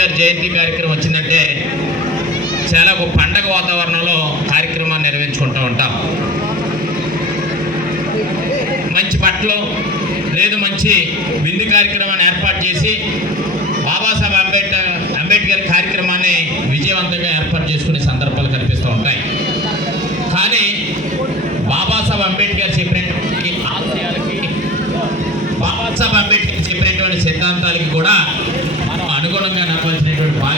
గారి జయంతి కార్యక్రమం వచ్చిందంటే చాలా ఒక పండగ వాతావరణంలో కార్యక్రమాన్ని నిర్వహించుకుంటూ ఉంటాం. మంచి బట్టలు లేదు మంచి విందు కార్యక్రమాన్ని ఏర్పాటు చేసి బాబాసాహెబ్ అంబేద్కర్ అంబేద్కర్ కార్యక్రమాన్ని విజయవంతంగా ఏర్పాటు చేసుకునే సందర్భాలు కనిపిస్తూ ఉంటాయి. కానీ బాబాసాహెబ్ అంబేద్కర్ చెప్పినటువంటి ఆశయాలకి బాబాసాహెబ్ అంబేద్కర్ చెప్పినటువంటి సిద్ధాంతాలకి కూడా మనం అనుగుణంగా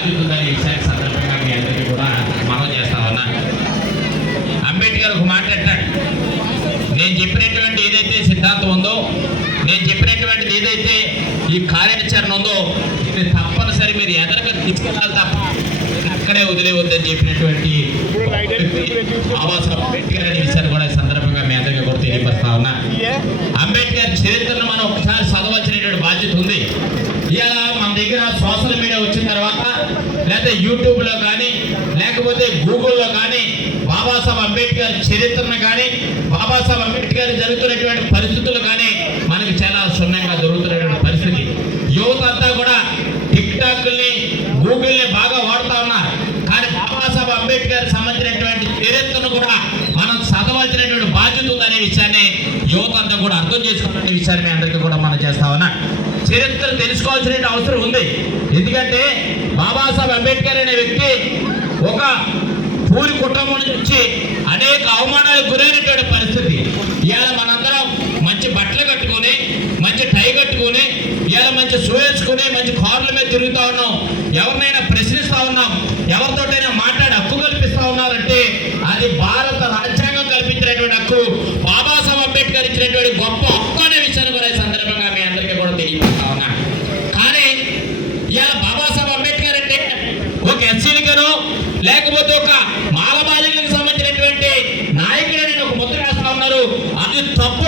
నడవలసినటువంటి బాధ్యత సందర్భంగా మీ అందరికీ కూడా మనం చేస్తా ఉన్నా అంబేద్కర్ ఒక మాట నేను చెప్పినటువంటి ఏదైతే సిద్ధాంతం ఉందో నేను చెప్పినటువంటిది ఏదైతే ఈ కార్యాచరణ ఉందో ఇది తప్పనిసరి మీరు ఎదరక తీసుకెళ్ళాలి తప్ప అక్కడే వదిలేవద్దని చెప్పినటువంటి బాబాసాహెబ్ అంబేద్కర్ అనే విషయాన్ని కూడా సందర్భంగా మీ అందరికీ కూడా తెలియపరుస్తా ఉన్నా అంబేద్కర్ చరిత్రను మనం ఒకసారి చదవాల్సినటువంటి బాధ్యత ఉంది. ఇలా మన దగ్గర సోషల్ మీడియా వచ్చిన తర్వాత లేకపోతే యూట్యూబ్లో కానీ లేకపోతే గూగుల్లో కానీ బాబాసాహెబ్ అంబేద్కర్ చరిత్రను కానీ బాబాసాహెబ్ అంబేద్కర్ జరుగుతున్నటువంటి పరిస్థితులు కానీ మనకి చాలా సున్నంగా జరుగుతున్నటువంటి పరిస్థితి. యువత అంతా కూడా టిక్ టాక్ని గూగుల్ని బాగా వాడుతా ఉన్నారు కానీ బాబాసాహెబ్ అంబేద్కర్ సంబంధించినటువంటి చరిత్రను కూడా మనం చదవాల్సినటువంటి బాధ్యత ఉందనే విషయాన్ని యువత అంతా కూడా అర్థం చేసుకోవాలనే విషయాన్ని మీ అందరికీ కూడా మనం చేస్తా ఉన్నా చరిత్ర తెలుసుకోవాల్సిన అవసరం ఉంది. ఎందుకంటే బాబాసాహెబ్ అంబేద్కర్ అనే వ్యక్తి ఒక పూరి కుటుంబం నుంచి అనేక అవమానాలకు గురైనటువంటి పరిస్థితి. ఇవాళ మనందరం మంచి బట్టలు కట్టుకొని మంచి టై కట్టుకొని ఇవాళ మంచి షూ వేసుకుని మంచి కార్ల మీద తిరుగుతా ఉన్నాం. ఎవరు అంబేద్కర్ గొప్ప హక్కు అనే విషయాన్ని కూడా ఈ సందర్భంగా మీ అందరికీ కూడా తెలియజేస్తా ఉన్నా. కానీ ఇలా బాబాసాహెబ్ అంబేద్కర్ అంటే ఒక ఎస్సీలకను లేకపోతే ఒక మాలమాలికలకు సంబంధించినటువంటి నాయకుడు అని ఒక ముద్ర వేస్తా ఉన్నారు. అది తప్పు